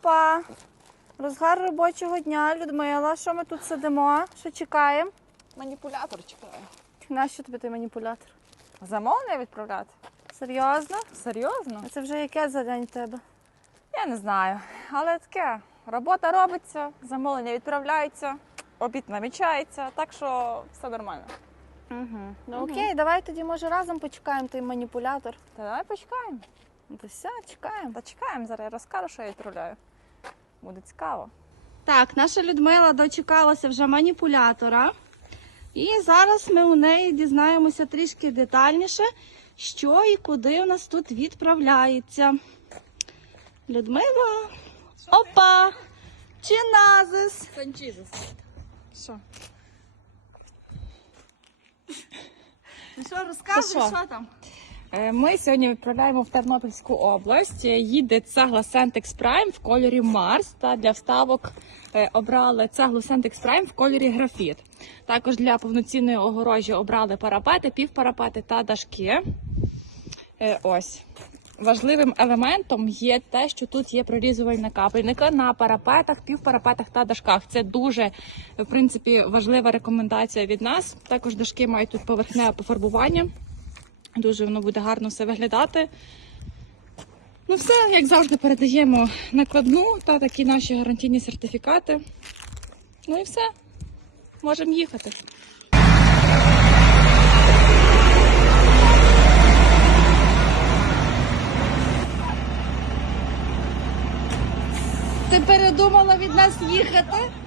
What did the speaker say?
Опа! Розгар робочого дня, Людмила. Що ми тут сидимо? Що чекаємо? Маніпулятор чекаю. Нащо тобі той маніпулятор? Замовлення відправляти? Серйозно? Серйозно? А це вже яке за день в тебе? Я не знаю. Але таке. Робота робиться, замовлення відправляються, обід намічається, так що все нормально. Угу. Ну окей, давай тоді, може, разом почекаємо той маніпулятор. Та давай почекаємо. Ну то все, чекаємо. Та чекаємо, зараз я розкажу, що я відправляю. Буде цікаво. Так, наша Людмила дочекалася вже маніпулятора. І зараз ми у неї дізнаємося трішки детальніше, що і куди у нас тут відправляється. Людмила. Опа! Чиназис! Санчізис. Що? Ну що, розказуй, Та що? що там? Ми сьогодні відправляємо в Тернопільську область. Їде цегла Сентекс Prime в кольорі Марс. Та для вставок обрали цеглу Сентекс Prime в кольорі графіт. Також для повноцінної огорожі обрали парапети, півпарапети та дашки. Ось. Важливим елементом є те, що тут є прорізувальна капельника на парапетах, півпарапетах та дашках. Це дуже, в принципі, важлива рекомендація від нас. Також дашки мають тут поверхневе пофарбування. Дуже воно буде гарно все виглядати. Ну все, як завжди, передаємо накладну та такі наші гарантійні сертифікати. Ну і все. Можемо їхати. Ти передумала від нас їхати?